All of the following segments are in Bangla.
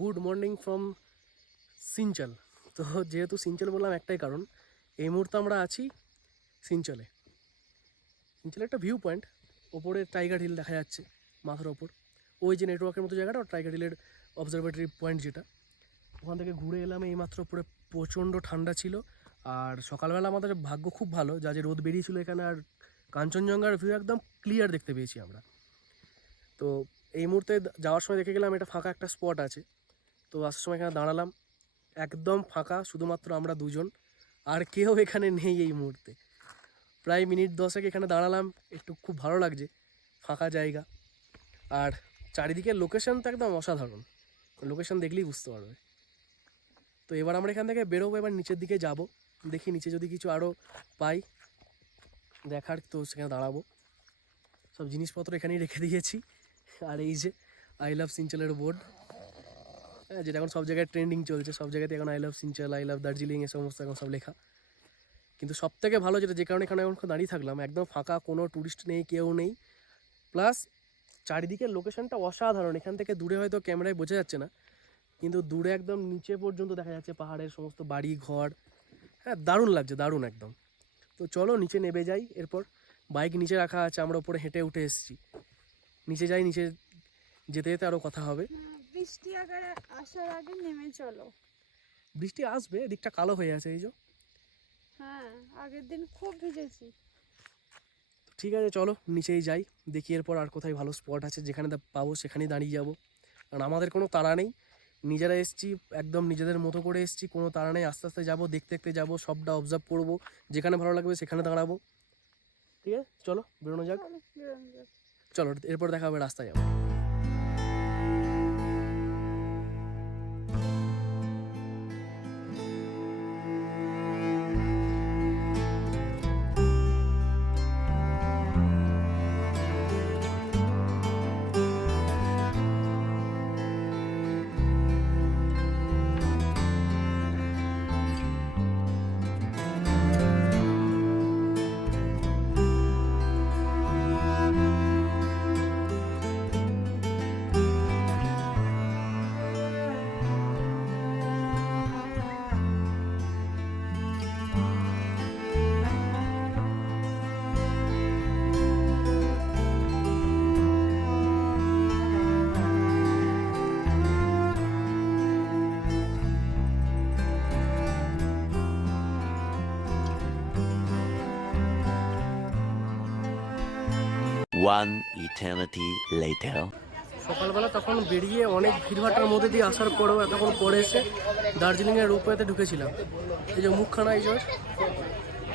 Good morning from Sinchal. তো যেহেতু সিঞ্চল বললাম একটাই কারণ, এই মুহূর্তে আমরা আছি সিঞ্চলে। সিঞ্চলে একটা ভিউ পয়েন্ট, ওপরে টাইগার হিল দেখা যাচ্ছে মাথার ওপর। ওই যে নেটওয়ার্কের মতো জায়গাটা, টাইগার হিলের অবজারভেটরি পয়েন্ট যেটা, ওখান থেকে ঘুরে এলাম এইমাত্র। পুরো প্রচণ্ড ঠান্ডা ছিল, আর সকালবেলা আমাদের ভাগ্য খুব ভালো, যা যে রোদ বেরিয়েছিল এখানে, আর কাঞ্চনজঙ্ঘার ভিউ একদম ক্লিয়ার দেখতে পেয়েছি আমরা। তো এই মুহূর্তে যাওয়ার সময় দেখে গেলাম এটা ফাঁকা একটা স্পট আছে, তো আসার সময় এখানে দাঁড়ালাম। একদম ফাঁকা, শুধুমাত্র আমরা দুজন, আর কেউ এখানে নেই এই মুহূর্তে। প্রায় মিনিট 10 এখানে দাঁড়ালাম, একটু খুব ভালো লাগছে, ফাঁকা জায়গা। আর চারিদিকের লোকেশন তো একদম অসাধারণ, লোকেশন দেখলেই বুঝতে পারবে। তো এবার আমরা এখান থেকে বেরোবো, এবার নিচের দিকে যাব, দেখি নিচে যদি কিছু আরও পাই দেখার, তো সেখানে দাঁড়াবো। সব জিনিসপত্র এখানেই রেখে দিয়েছি। আর এই যে আই লাভ সিঞ্চলের বোর্ড, হ্যাঁ, যেটা এখন সব জায়গায় ট্রেন্ডিং চলছে, সব জায়গাতে এখন I love Sinchal, I love Darjeeling, এ সমস্ত এখন সব লেখা। কিন্তু সব থেকে ভালো যেটা, যে কারণে এখানে এখন দাঁড়িয়ে থাকলাম, একদম ফাঁকা, কোনো টুরিস্ট নেই, কেউ নেই, প্লাস চারিদিকের লোকেশনটা অসাধারণ। এখান থেকে দূরে হয়তো ক্যামেরায় বোঝা যাচ্ছে না, কিন্তু দূরে একদম নিচে পর্যন্ত দেখা যাচ্ছে পাহাড়ের সমস্ত বাড়ি ঘর। হ্যাঁ, দারুণ লাগছে, দারুণ একদম। তো চলো নিচে নেমে যাই। এরপর বাইক নিচে রাখা আছে, আমরা উপরে হেঁটে উঠে এসেছি। নিচে যাই, নিচে যেতে যেতে আরও কথা হবে। বৃষ্টি আসার আগে নেমে চলো। বৃষ্টি আসবে, এদিকটা কালো হয়ে আছে এই যে। হ্যাঁ, আগের দিন খুব ভিজেছি। ঠিক আছে, চলো নিচেই যাই, দেখি এরপর আর কোথায় ভালো স্পট আছে, যেখানে পাবো সেখানেই দাঁড়িয়ে যাব। কারণ আমাদের কোনো তাড়া নেই, নিজেরা এসছি, একদম নিজেদের মতো করে এসছি, কোনো তাড়া নেই। আস্তে আস্তে যাবো, দেখতে দেখতে যাবো, সবটা অবজার্ভ করবো, যেখানে ভালো লাগবে সেখানে দাঁড়াবো। ঠিক আছে, চলো বেরোনো যাক। চলো এরপর দেখা হবে, রাস্তায় যাবো। One eternity later. সকালবেলা তখন বেরিয়ে অনেক ভিড়ভাট্টার মধ্যে দিয়ে আসার পরেও এতক্ষণ পরে এসে দার্জিলিংয়ের রোপওয়েতে ঢুকেছিলাম। এই যে মুখখানা, এই যে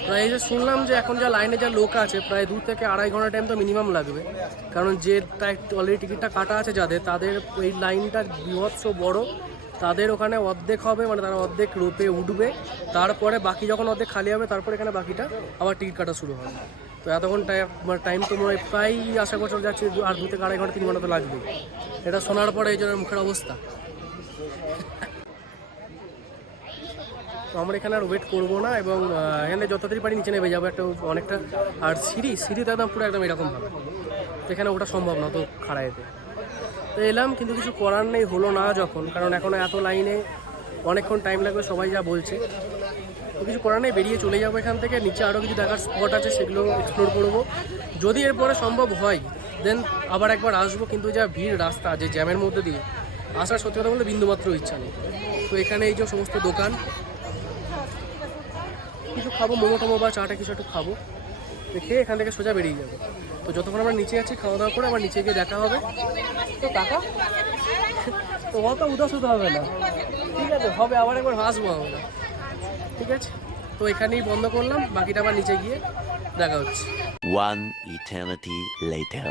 প্রায়, এই যে শুনলাম যে এখন যা লাইনে যা লোক আছে, প্রায় 2 থেকে 2.5 ঘন্টা টাইম তো মিনিমাম লাগবে। কারণ যে অলরেডি টিকিটটা কাটা আছে যাদের, তাদের এই লাইনটা বীভৎস বড়। তাদের ওখানে অর্ধেক হবে, মানে তারা অর্ধেক রোপে উঠবে, তারপরে বাকি যখন অর্ধেক খালি হবে, তারপরে এখানে বাকিটা আবার টিকিট কাটা শুরু হবে। তো এতক্ষণ টাইম তো মনে হয় প্রায় আশা বছর যাচ্ছে, আর 2 থেকে 2.5 ঘন্টা 3 ঘন্টা তো লাগবে। এটা শোনার পরে এই জনের মুখের অবস্থা। তো আমরা এখানে আর ওয়েট করবো না, এবং এখানে যত তাড়াতাড়ি পারি নিচে নেমে যাবো একটা অনেকটা। আর সিঁড়িতে একদম পুরো একদম এরকমভাবে, তো এখানে ওটা সম্ভব না তো খাড়া এতে। তো এলাম, কিন্তু কিছু করার নেই, হলো না যখন, কারণ এখন এত লাইনে অনেকক্ষণ টাইম লাগবে সবাই যা বলছে। তো কিছু করার নেই, বেরিয়ে চলে যাবো এখান থেকে। নিচে আরও কিছু দেখার স্পট আছে, সেগুলো এক্সপ্লোর করবো। যদি এরপরে সম্ভব হয় দেন আবার একবার আসবো, কিন্তু যা ভিড় রাস্তা, যে জ্যামের মধ্যে দিয়ে আসার, সত্যি কথা বলতে বিন্দুমাত্র ইচ্ছা নেই। তো এখানে এই যে সমস্ত দোকান, কিছু খাবো, মোমো টোমো বা চাটা কিছু একটু খাবো, খেয়ে এখান থেকে সোজা বেরিয়ে যাবো। তো যতক্ষণ আমরা নিচে আছি, খাওয়া দাওয়া করে আবার নিচে গিয়ে দেখা হবে। তো টাকা তো অত উদাস হতে হবে না, ঠিক আছে, হবে, আবার একবার আসবো আমরা। ঠিক আছে, তো এখানেই বন্ধ করলাম, বাকিটা আবার নিচে গিয়ে দেখা হচ্ছে। One eternity later.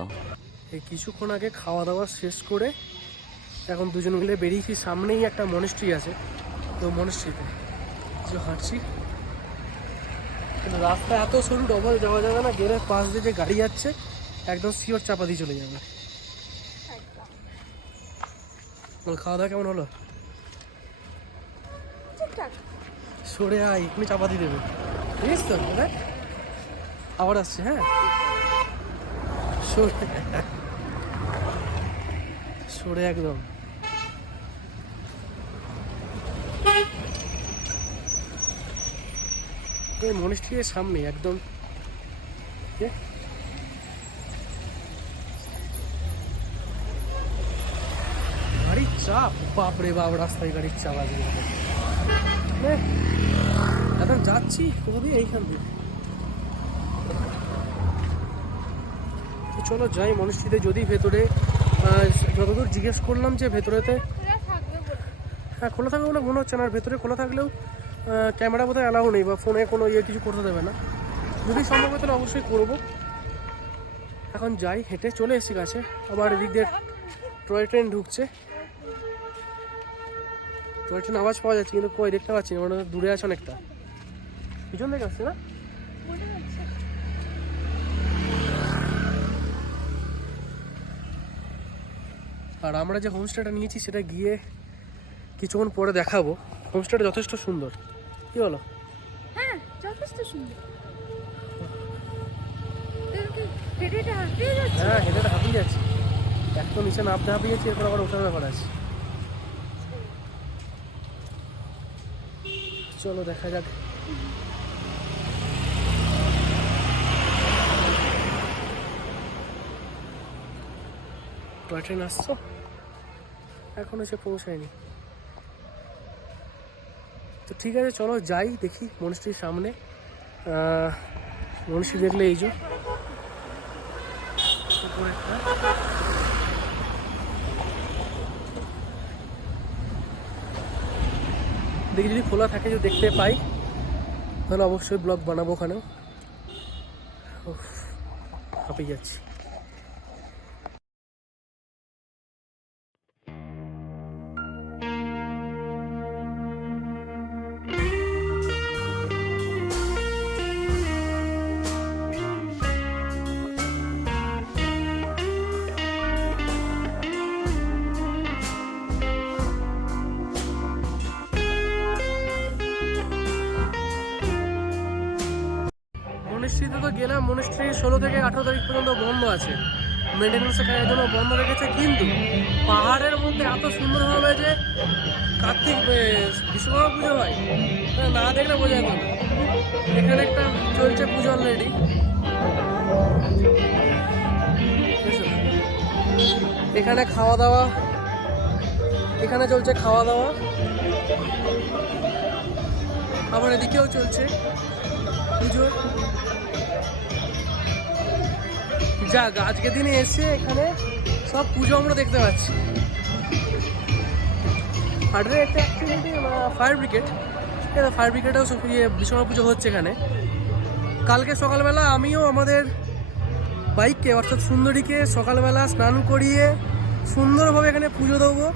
এই কিছুক্ষণ আগে খাওয়া দাওয়া শেষ করে এখন দুজন মিলে বেরিয়েছি। সামনেই একটা মনেস্ট্রি আছে, তো মনেস্ট্রিতে যে হাঁটছি, কিন্তু রাস্তা এত সরু, ডবল যাওয়া যাবে না, গেলে পাশ দিয়ে যে গাড়ি যাচ্ছে একদম শিওর চাপা দিয়ে চলে যাবে। খাওয়া দাওয়া কেমন হলো? সরে আয়, এক্ষুনি চাপা দিয়ে দেবে, ঠিক আছে তো? আবার আসছে, হ্যাঁ, সরে একদম। এই মনিস্ট্রির সামনে একদম। গাড়ির চাপ, বাপরে বাপ, রাস্তায় গাড়ির চাপ আজকে। এখন যাচ্ছি কোথা দিয়ে, এইখান দিয়ে। তো চলো যাই মনিস্ট্রিতে। যদি ভেতরে যতদূর জিজ্ঞেস করলাম যে ভেতরেতে হ্যাঁ খোলা থাকবে বলে মনে হচ্ছে না। আর ভেতরে খোলা থাকলেও ক্যামেরা বোধহয় অ্যালাউ নেই বা ফোনে কোনো কিছু করতে দেবে না। যদি সম্ভব হয় তাহলে অবশ্যই করবো। এখন যাই, হেঁটে চলে এসেছি কাছে। আবার এদিক দিয়ে টয় ট্রেন ঢুকছে। টয় ট্রেন আওয়াজ পাওয়া যাচ্ছে কিন্তু কই দেখতে পাচ্ছি না, মানে দূরে আছে অনেকটা। পিছন থেকে আসছে না? আর আমরা যে হোমস্টেটা নিয়েছি সেটা গিয়ে কিছুক্ষণ পরে দেখাবো। হোমস্টেটা যথেষ্ট সুন্দর, কি বলো? হ্যাঁ যথেষ্ট সুন্দর। হ্যাঁ হেঁটে হাঁপিয়ে যাচ্ছি, এক তো নিচে নামতে হাঁপিয়ে যাচ্ছি, এরপর আবার ওঠার ব্যাপার আছে। চলো দেখা যাক। টয় ট্রেন আসছো, এখন এসে পৌঁছায়নি। তো ঠিক আছে চলো যাই, দেখি মনিস্ট্রির সামনে। মনিস্ট্রি দেখলে এই যে দেখি যদি খোলা থাকে, যদি দেখতে পাই তাহলে অবশ্যই ব্লগ বানাবো ওখানেও। হাঁপিয়ে যাচ্ছি। মনিস্ট্রিতে তো গেলাম, মনিস্ট্রি 16 থেকে 18 তারিখ পর্যন্ত বন্ধ আছে, মেনটেন্যান্সের কাজের জন্য বন্ধ রেখেছে। কিন্তু পাহাড়ের মধ্যে এত সুন্দর হবে যে কার্তিক বিশ্বকর্মা পুজো হয়, না দেখলে বোঝা যেত না। এখানে একটা চলছে পুজো অলরেডি, এখানে খাওয়া দাওয়া, এখানে চলছে খাওয়া দাওয়া, আবার এদিকেও চলছে পুজো। যাক আজকে দিনে এসে এখানে সব পুজো আমরা দেখতে পাচ্ছি। হার্ডওয়ে একটা অ্যাক্টিভিটি ফায়ার ব্রিগেড, ফায়ার ব্রিগেডেও বিশ্বকর্মা পুজো হচ্ছে এখানে। কালকে সকালবেলা আমিও আমাদের বাইককে অর্থাৎ সুন্দরীকে সকালবেলা স্নান করিয়ে সুন্দরভাবে এখানে পুজো দেবো।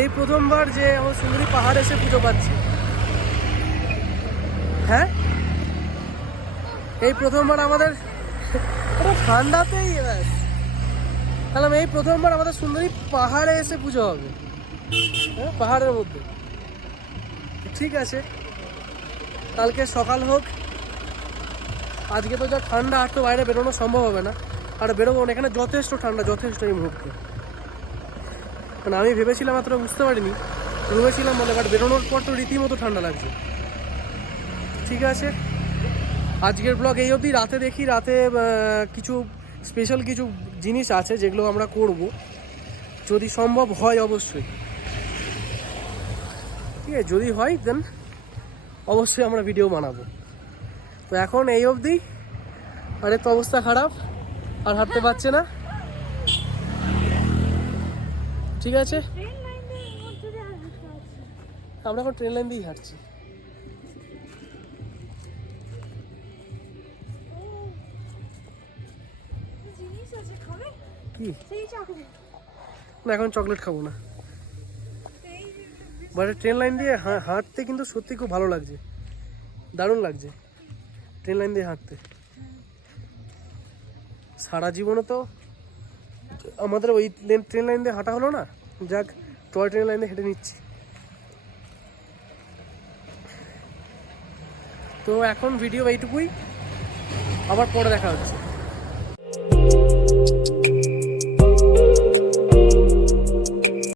এই প্রথমবার যে আমার সুন্দরী পাহাড় এসে পুজো পাচ্ছি। হ্যাঁ এই প্রথমবার আমাদের ঠান্ডাতেই তাহলে এই প্রথমবার আমাদের সুন্দরী পাহাড়ে এসে পুজো হবে, হ্যাঁ পাহাড়ের মধ্যে। ঠিক আছে কালকে সকাল হোক, আজকে তো যা ঠান্ডা, আর তো বাইরে বেরোনো সম্ভব হবে না, আর বেরোবো না। এখানে যথেষ্ট ঠান্ডা, যথেষ্ট এই মুহূর্তে। মানে আমি ভেবেছিলাম, এতটা বুঝতে পারিনি, ভেবেছিলাম বলে, বাট বেরোনোর পর তো রীতিমতো ঠান্ডা লাগছে। ঠিক আছে আজকের ব্লগ এই অবধি। রাতে দেখি, রাতে কিছু স্পেশাল কিছু জিনিস আছে যেগুলো আমরা করব, যদি সম্ভব হয় অবশ্যই। ঠিক আছে যদি হয় দেন অবশ্যই আমরা ভিডিও বানাবো। তো এখন এই অবধি। আরে তো অবস্থা খারাপ, আর হাঁটতে পারছে না। ঠিক আছে আমরা এখন ট্রেন লাইন দিয়েই হাঁটছি। কি না এখন চকলেট খাবো না, বাট ট্রেন লাইন দিয়ে হাঁটতে কিন্তু সত্যি খুব ভালো লাগছে, দারুণ লাগছে ট্রেন লাইন দিয়ে হাঁটতে। সারা জীবনে তো আমাদের ওই ট্রেন লাইন দিয়ে হাঁটা হলো না, যাক টয় ট্রেন লাইন দিয়ে হেঁটে নিচ্ছি। তো এখন ভিডিও এইটুকুই, আবার পরে দেখা হচ্ছে।